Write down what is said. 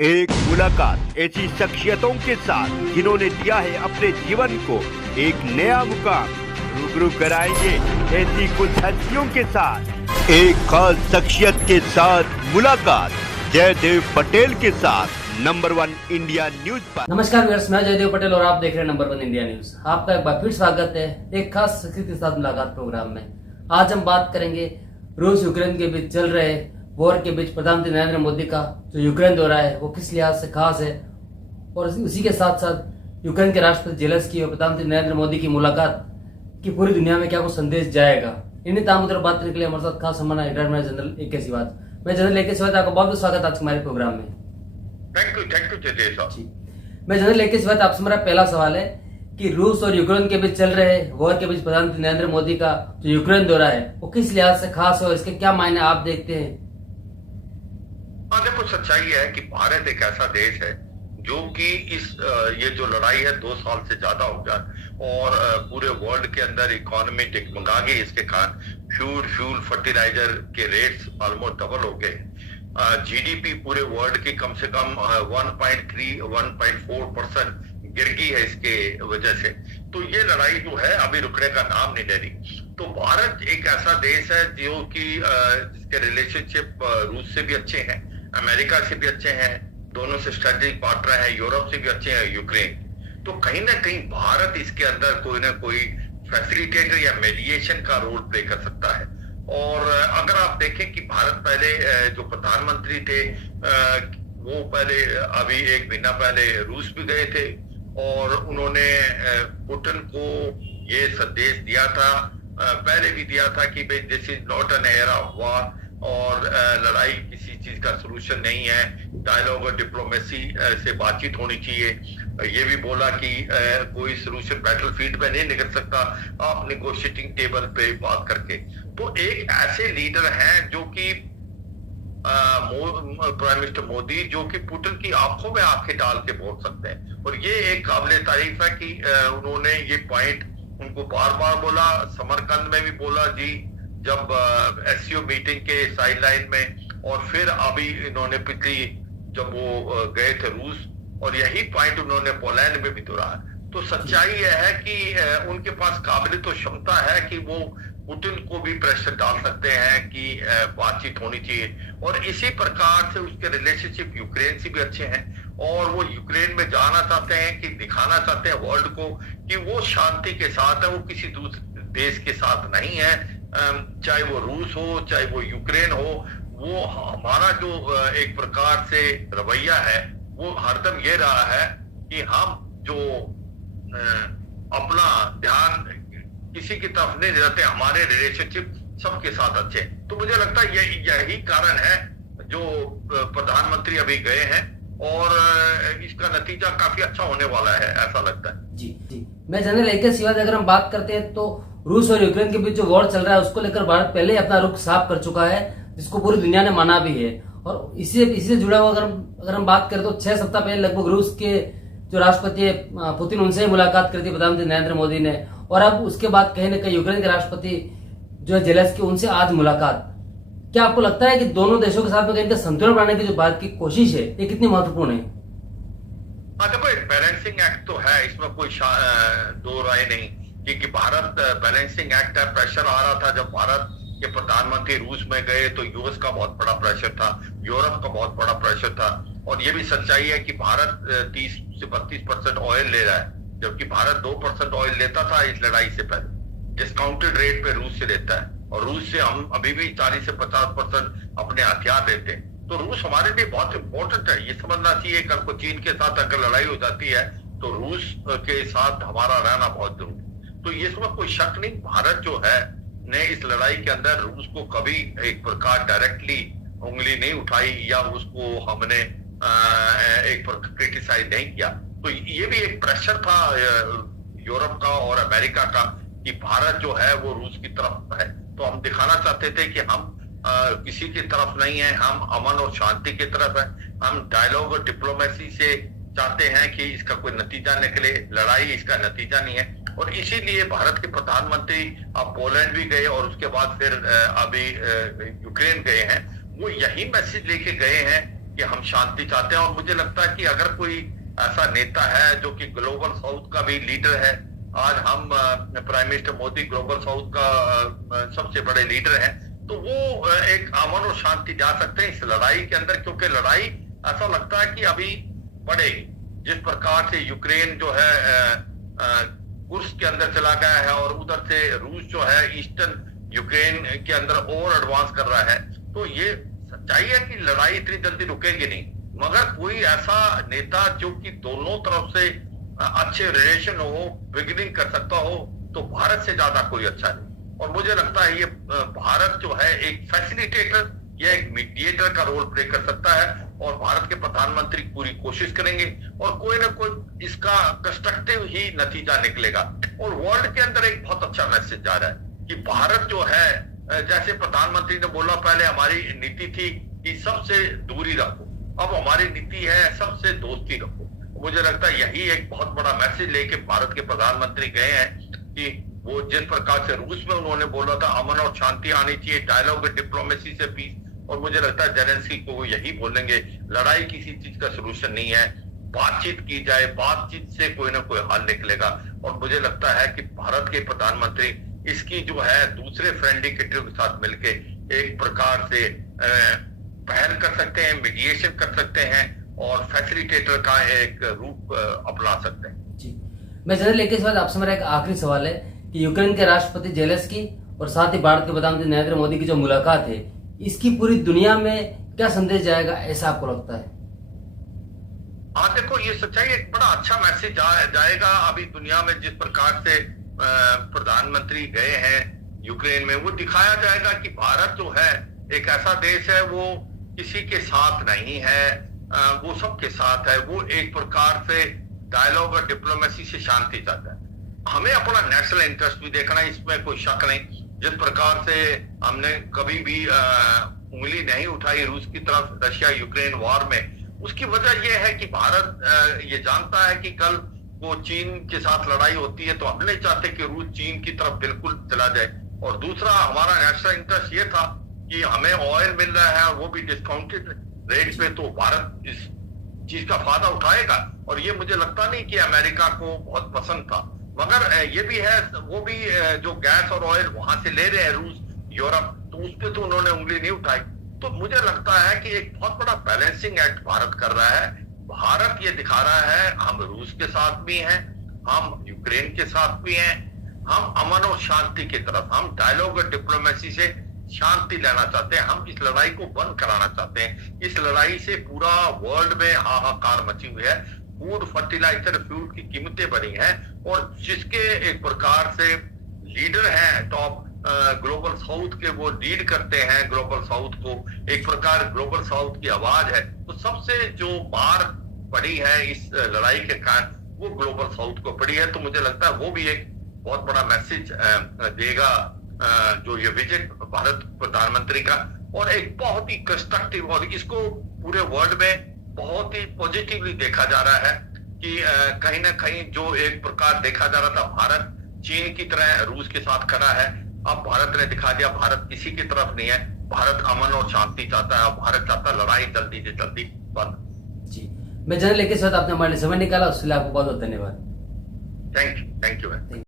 एक मुलाकात ऐसी शख्सियतों के साथ जिन्होंने दिया है अपने जीवन को एक नया मुकाम। रूबरू कराएंगे ऐसी कुछ हस्तियों के साथ एक खास शख्सियत के साथ मुलाकात जयदेव पटेल के साथ नंबर 1 इंडिया न्यूज पर। नमस्कार व्यूअर्स, मैं जयदेव पटेल और आप देख रहे हैं नंबर 1 इंडिया न्यूज। आपका एक बार फिर स्वागत है एक खास शख्सियत के साथ मुलाकात प्रोग्राम में। आज हम बात करेंगे रूस यूक्रेन के बीच चल रहे वॉर के बीच प्रधानमंत्री नरेंद्र मोदी का जो यूक्रेन दौरा है वो किस लिहाज से खास है, और उसी के साथ साथ यूक्रेन के राष्ट्रपति जेलेंस्की और प्रधानमंत्री नरेंद्र मोदी की मुलाकात की पूरी दुनिया में क्या कुछ संदेश जाएगा। इन्हीं तमाम मुद्दों पर बात करने के लिए हमारे साथ खास हमारा रिटायर्ड जनरल AK सिवाच। मैं जनरल AK सिवाच, आपका बहुत बहुत स्वागत आज हमारे प्रोग्राम में। थैंक यू जयदेव साहब जी। मैं जनरल AK सिवाच, आपसे मेरा पहला सवाल है कि रूस और यूक्रेन के बीच चल रहे वॉर के बीच प्रधानमंत्री नरेंद्र मोदी का जो यूक्रेन दौरा है वो किस लिहाज से खास है और इसके क्या मायने आप देखते हैं? देखो, सच्चाई है कि भारत एक ऐसा देश है जो कि ये जो लड़ाई है 2 साल से ज्यादा हो गया और पूरे वर्ल्ड के अंदर इकोनॉमी टिकमगा गई। इसके कारण फ्यूल फर्टिलाइजर के रेट्स ऑलमोस्ट डबल हो गए। GDP पूरे वर्ल्ड की कम से कम 1.4% गिर गई है इसके वजह से। तो ये लड़ाई जो है अभी रुकने का नाम नहीं ले रही। तो भारत एक ऐसा देश है जो कि जिसके रिलेशनशिप रूस से भी अच्छे हैं, अमेरिका से भी अच्छे हैं, दोनों से स्ट्रेटेजिक पार्टनर है, यूरोप से भी अच्छे हैं, यूक्रेन। तो कहीं ना कहीं भारत इसके अंदर कोई ना कोई फैसिलिटेटर या मीडिएशन का रोल प्ले कर सकता है। और अगर आप देखें कि भारत पहले जो प्रधानमंत्री थे वो पहले अभी 1 महीना पहले रूस भी गए थे और उन्होंने पुतिन को ये संदेश दिया था, पहले भी दिया था कि भाई this is not an era of war और लड़ाई किसी चीज का सोल्यूशन नहीं है, डायलॉग और डिप्लोमेसी से बातचीत होनी चाहिए। ये भी बोला कि कोई सोल्यूशन बैटलफील्ड में नहीं निकल सकता, आप नेगोशिएटिंग टेबल पे बात करके। तो एक ऐसे लीडर हैं जो कि प्राइम मिनिस्टर मोदी, जो कि पुतिन की आंखों में आंखें डाल के बोल सकते हैं। और ये एक काबिले तारीफ है कि उन्होंने ये पॉइंट उनको बार बार बोला, समरकंद में भी बोला जी जब SCO मीटिंग के साइडलाइन में, और फिर अभी इन्होंने पिछली जब वो गए थे रूस, और यही पॉइंट उन्होंने पोलैंड में भी दोहराया। तो सच्चाई यह है कि उनके पास काबिलियत तो क्षमता है कि वो पुतिन को भी प्रेशर डाल सकते हैं कि बातचीत होनी चाहिए। और इसी प्रकार से उसके रिलेशनशिप यूक्रेन से भी अच्छे हैं और वो यूक्रेन में जाना चाहते हैं कि दिखाना चाहते हैं वर्ल्ड को कि वो शांति के साथ है, वो किसी दूसरे देश के साथ नहीं है। चाहे वो रूस हो चाहे वो यूक्रेन हो, वो हमारा जो एक प्रकार से रवैया है वो हरदम ये रहा है कि हम जो अपना ध्यान किसी की तरफ नहीं देते, हमारे रिलेशनशिप सबके साथ अच्छे। तो मुझे लगता है यही कारण है जो प्रधानमंत्री अभी गए हैं और इसका नतीजा काफी अच्छा होने वाला है, ऐसा लगता है। जी। मैं जनरल AK सिवाच, अगर हम बात करते हैं तो रूस और यूक्रेन के बीच जो वॉर चल रहा है उसको लेकर भारत पहले ही अपना रुख साफ कर चुका है, जिसको पूरी दुनिया ने माना भी है। और इसी से जुड़ा हुआ अगर हम बात करें तो 6 सप्ताह पहले लगभग रूस के जो राष्ट्रपति है पुतिन, उनसे ही मुलाकात करी थी प्रधानमंत्री नरेंद्र मोदी ने, और अब उसके बाद कहीं ना कहीं यूक्रेन के राष्ट्रपति जो है जेलेंस्की, उनसे आज मुलाकात। क्या आपको लगता है कि दोनों देशों के साथ में कहीं संतुलन बनाने की जो भारत की कोशिश है ये कितनी महत्वपूर्ण है? देखो, एक बैलेंसिंग एक्ट तो है, इसमें कोई दो राय नहीं, क्योंकि भारत बैलेंसिंग एक्ट है। प्रेशर आ रहा था जब भारत के प्रधानमंत्री रूस में गए तो US का बहुत बड़ा प्रेशर था, यूरोप का बहुत बड़ा प्रेशर था। और ये भी सच्चाई है कि भारत 30 से 32% ऑयल ले रहा है, जबकि भारत 2% ऑयल लेता था इस लड़ाई से पहले, डिस्काउंटेड रेट पे रूस से लेता है। और रूस से हम अभी भी 40 से 50% अपने हथियार लेते हैं। तो रूस हमारे लिए बहुत इंपॉर्टेंट है, ये समझना चाहिए। कल को चीन के साथ अगर लड़ाई हो जाती है तो रूस के साथ हमारा रहना बहुत जरूरी है। तो इसमें कोई शक नहीं, भारत जो है ने इस लड़ाई के अंदर रूस को कभी एक प्रकार डायरेक्टली उंगली नहीं उठाई या उसको हमने एक प्रकार क्रिटिसाइज नहीं किया। तो ये भी एक प्रेशर था यूरोप का और अमेरिका का कि भारत जो है वो रूस की तरफ है। तो हम दिखाना चाहते थे कि हम किसी की तरफ नहीं है, हम अमन और शांति की तरफ है। हम डायलॉग और डिप्लोमेसी से चाहते हैं कि इसका कोई नतीजा निकले, लड़ाई इसका नतीजा नहीं है। और इसीलिए भारत के प्रधानमंत्री अब पोलैंड भी गए और उसके बाद फिर अभी यूक्रेन गए हैं। वो यही मैसेज लेके गए हैं कि हम शांति चाहते हैं। और मुझे लगता है कि अगर कोई ऐसा नेता है जो कि ग्लोबल साउथ का भी लीडर है, आज हम prime minister Modi global south का सबसे बड़े लीडर हैं, तो वो एक अमन और शांति ला सकते हैं इस लड़ाई के अंदर, क्योंकि लड़ाई ऐसा लगता है कि अभी बढ़ेगी। जिस प्रकार से यूक्रेन जो है कुर्स्क के अंदर चला गया है और उधर से रूस जो है ईस्टर्न यूक्रेन के अंदर और एडवांस कर रहा है, तो ये सच्चाई है कि लड़ाई इतनी जल्दी रुकेगी नहीं। मगर कोई ऐसा नेता जो कि दोनों तरफ से अच्छे रिलेशन हो, बिगिनिंग कर सकता हो, तो भारत से ज्यादा कोई अच्छा नहीं। और मुझे लगता है ये भारत जो है एक फैसिलिटेटर या एक मीडिएटर का रोल प्ले कर सकता है, और भारत के प्रधानमंत्री पूरी कोशिश करेंगे और कोई ना कोई इसका कंस्ट्रक्टिव ही नतीजा निकलेगा। और वर्ल्ड के अंदर एक बहुत अच्छा मैसेज जा रहा है कि भारत जो है, जैसे प्रधानमंत्री ने बोला पहले हमारी नीति थी कि सबसे दूरी रखो, अब हमारी नीति है सबसे दोस्ती रखो। मुझे लगता है यही एक बहुत बड़ा मैसेज लेके भारत के प्रधानमंत्री गए हैं कि वो जिस प्रकार से रूस में उन्होंने बोला था अमन और शांति आनी चाहिए, डायलॉग और डिप्लोमेसी से पीस, और मुझे लगता है जेलेंस्की को वो यही बोलेंगे, लड़ाई किसी चीज का सलूशन नहीं है, बातचीत की जाए, बातचीत से कोई ना कोई हल निकलेगा। और मुझे लगता है कि भारत के प्रधानमंत्री इसकी जो है दूसरे फ्रेंडली कंट्रियों के साथ मिलके एक प्रकार से पहल कर सकते हैं, मीडिएशन कर सकते हैं और फैसिलिटेटर का एक रूप अपना सकते हैं। जी, मैं जनरल लेके इस बात आपसे मेरा एक आखिरी सवाल है कि यूक्रेन के राष्ट्रपति जेलेंस्की और साथ ही भारत के प्रधानमंत्री नरेंद्र मोदी की जो मुलाकात है, इसकी पूरी दुनिया में क्या संदेश जाएगा, ऐसा आपको लगता है? हाँ देखो, ये सच्चाई एक बड़ा अच्छा मैसेज जाएगा। अभी दुनिया में जिस प्रकार से प्रधानमंत्री गए हैं यूक्रेन में, वो दिखाया जाएगा कि भारत जो है एक ऐसा देश है, वो किसी के साथ नहीं है, वो सबके साथ है। वो एक प्रकार से डायलॉग और डिप्लोमेसी से शांति चाहता है। हमें अपना नेशनल इंटरेस्ट भी देखना है, इसमें कोई शक नहीं। जिस प्रकार से हमने कभी भी उंगली नहीं उठाई रूस की तरफ रशिया यूक्रेन वॉर में, उसकी वजह यह है कि भारत ये जानता है कि कल वो चीन के साथ लड़ाई होती है, तो हम नहीं चाहते कि रूस चीन की तरफ बिल्कुल चला जाए। और दूसरा हमारा नेशनल इंटरेस्ट ये था कि हमें ऑयल मिल रहा है, वो भी डिस्काउंटेड रेट पे, तो भारत इस चीज का फायदा उठाएगा। और ये मुझे लगता नहीं कि अमेरिका को बहुत पसंद था, मगर ये भी है, वो भी जो गैस और ऑयल वहां से ले रहे हैं रूस, यूरोप, तो उस पर तो उन्होंने उंगली नहीं उठाई। तो मुझे लगता है कि एक बहुत बड़ा बैलेंसिंग एक्ट भारत कर रहा है। भारत ये दिखा रहा है हम रूस के साथ भी हैं, हम यूक्रेन के साथ भी हैं, हम अमन और शांति की तरफ, हम डायलॉग और डिप्लोमेसी से शांति लेना चाहते हैं, हम इस लड़ाई को बंद कराना चाहते हैं। इस लड़ाई से पूरा वर्ल्ड में हाहाकार मची हुई है, फूड, फर्टिलाइजर, फ्यूल की कीमतें बढ़ी हैं, और जिसके एक प्रकार से लीडर हैं टॉप ग्लोबल साउथ के, वो लीड करते हैं ग्लोबल साउथ को, एक प्रकार ग्लोबल साउथ की आवाज है। तो सबसे जो मार पड़ी है इस लड़ाई के कारण, वो ग्लोबल साउथ को पड़ी है। तो मुझे लगता है वो भी एक बहुत बड़ा मैसेज देगा जो ये विजिट भारत प्रधानमंत्री का, और एक बहुत ही कंस्ट्रक्टिव, और इसको पूरे वर्ल्ड में बहुत ही पॉजिटिवली देखा जा रहा है कि कहीं ना कहीं जो एक प्रकार देखा जा रहा था भारत चीन की तरह रूस के साथ खड़ा है, अब भारत ने दिखा दिया भारत किसी की तरफ नहीं है। भारत अमन और शांति चाहता है, भारत चाहता है लड़ाई जल्दी से जल्दी बंद। जी, मैं जनरल लेके साथ आपने हमारे लिए समय निकाला, उसके लिए आपको बहुत बहुत धन्यवाद। Thank you.